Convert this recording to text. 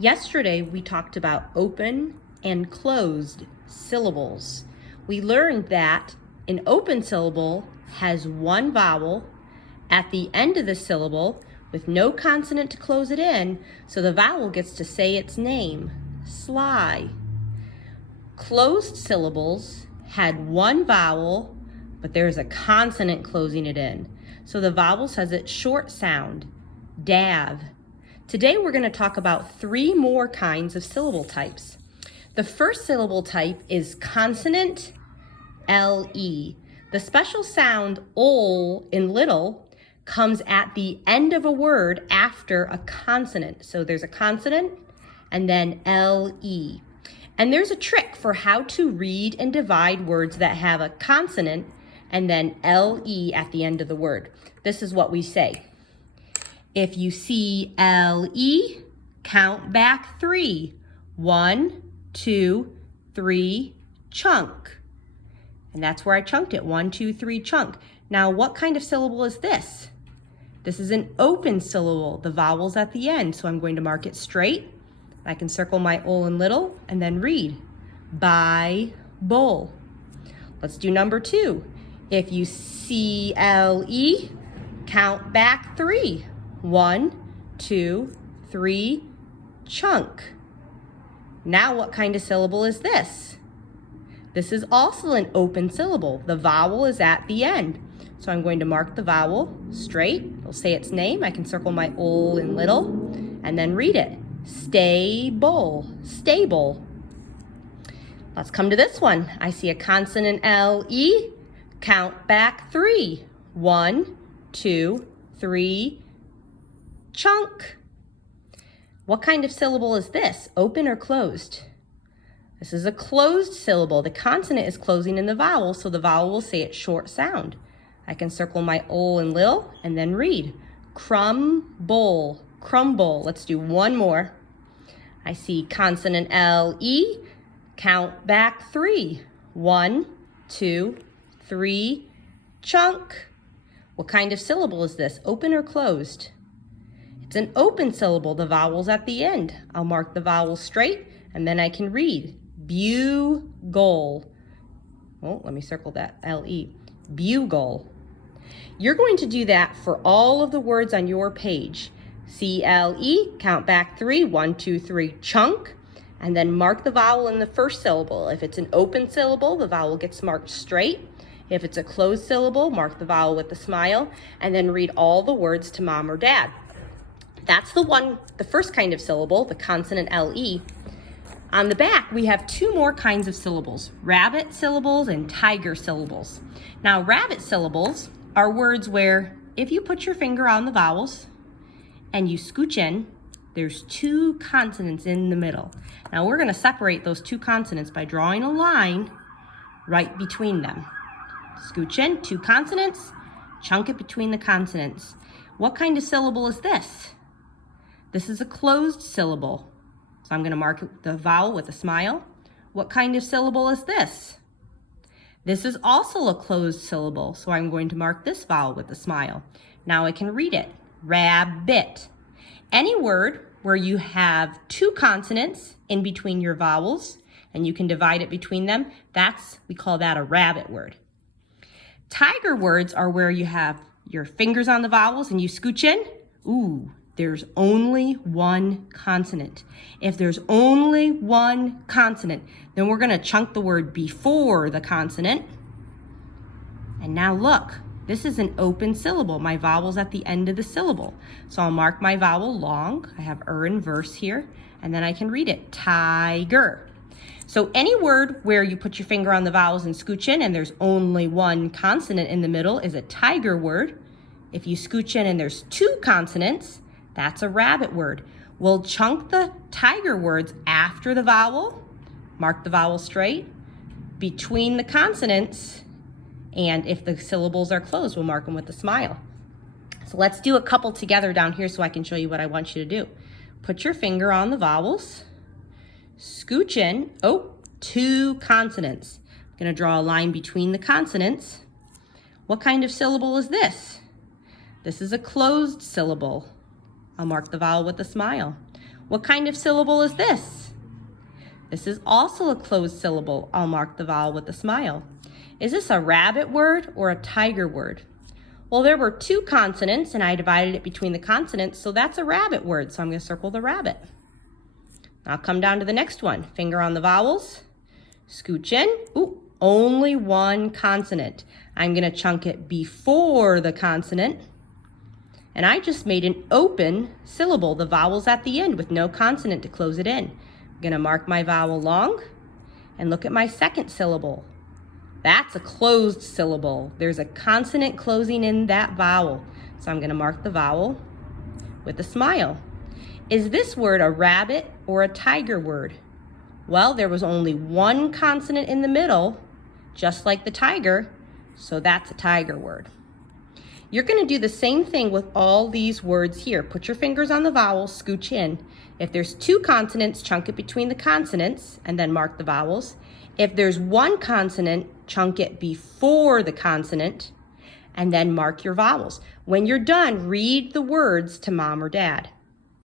Yesterday, we talked about open and closed syllables. We learned that an open syllable has one vowel at the end of the syllable with no consonant to close it in, so the vowel gets to say its name, sly. Closed syllables had one vowel, but there's a consonant closing it in, so the vowel has its short sound, dav. Today we're going to talk about three more kinds of syllable types. The first syllable type is consonant LE. The special sound ol in little comes at the end of a word after a consonant. So there's a consonant and then LE. And there's a trick for how to read and divide words that have a consonant and then LE at the end of the word. This is what we say. If you see LE, count back 3. 1, 2, 3, chunk. And that's where I chunked it, 1, 2, 3, chunk. Now, what kind of syllable is this? This is an open syllable, the vowel's at the end, so I'm going to mark it straight. I can circle my ol in little and then read, by, bull. Let's do number 2. If you see LE, count back 3. 1, 2, 3, chunk. Now what kind of syllable is this? This is also an open syllable. The vowel is at the end. So I'm going to mark the vowel straight. It'll say its name. I can circle my ol in little and then read it. Stable, stable. Let's come to this one. I see a consonant LE. Count back 3. 1, 2, 3, chunk. What kind of syllable is this? Open or closed? This is a closed syllable. The consonant is closing in the vowel, so the vowel will say its short sound. I can circle my ol in little and then read. Crumble, crumble. Let's do one more. I see consonant LE. Count back 3. 1, 2, 3, chunk. What kind of syllable is this? Open or closed? It's an open syllable. The vowel's at the end. I'll mark the vowel straight and then I can read. Bugle. Oh, let me circle that, LE. Bugle. You're going to do that for all of the words on your page. CLE, count back 3, 1, 2, 3, chunk, and then mark the vowel in the first syllable. If it's an open syllable, the vowel gets marked straight. If it's a closed syllable, mark the vowel with a smile, and then read all the words to mom or dad. That's the first kind of syllable, the consonant LE. On the back, we have two more kinds of syllables, rabbit syllables and tiger syllables. Now, rabbit syllables are words where if you put your finger on the vowels and you scooch in, there's two consonants in the middle. Now, we're going to separate those two consonants by drawing a line right between them. Scooch in, two consonants, chunk it between the consonants. What kind of syllable is this? This is a closed syllable. So I'm going to mark the vowel with a smile. What kind of syllable is this? This is also a closed syllable, so I'm going to mark this vowel with a smile. Now I can read it. Rabbit. Any word where you have two consonants in between your vowels and you can divide it between them, we call that a rabbit word. Tiger words are where you have your fingers on the vowels and you scooch in. Ooh, there's only one consonant. If there's only one consonant, then we're going to chunk the word before the consonant. And now look, this is an open syllable. My vowel's at the end of the syllable. So I'll mark my vowel long. I have in verse here, and then I can read it, tiger. So any word where you put your finger on the vowels and scooch in and there's only one consonant in the middle is a tiger word. If you scooch in and there's two consonants, that's a rabbit word. We'll chunk the tiger words after the vowel, mark the vowel straight, between the consonants, and if the syllables are closed, we'll mark them with a smile. So let's do a couple together down here so I can show you what I want you to do. Put your finger on the vowels, scooch in, two consonants. I'm gonna draw a line between the consonants. What kind of syllable is this? This is a closed syllable. I'll mark the vowel with a smile. What kind of syllable is this? This is also a closed syllable. I'll mark the vowel with a smile. Is this a rabbit word or a tiger word? Well, there were 2 consonants and I divided it between the consonants, so that's a rabbit word, so I'm going to circle the rabbit. I'll come down to the next one. Finger on the vowels. Scooch in. Ooh, only 1 consonant. I'm going to chunk it before the consonant. And I just made an open syllable, the vowel's at the end with no consonant to close it in. I'm going to mark my vowel long and look at my second syllable. That's a closed syllable. There's a consonant closing in that vowel. So I'm going to mark the vowel with a smile. Is this word a rabbit or a tiger word? Well, there was only 1 consonant in the middle, just like the tiger, so that's a tiger word. You're going to do the same thing with all these words here. Put your fingers on the vowels, scooch in. If there's 2 consonants, chunk it between the consonants and then mark the vowels. If there's 1 consonant, chunk it before the consonant and then mark your vowels. When you're done, read the words to mom or dad.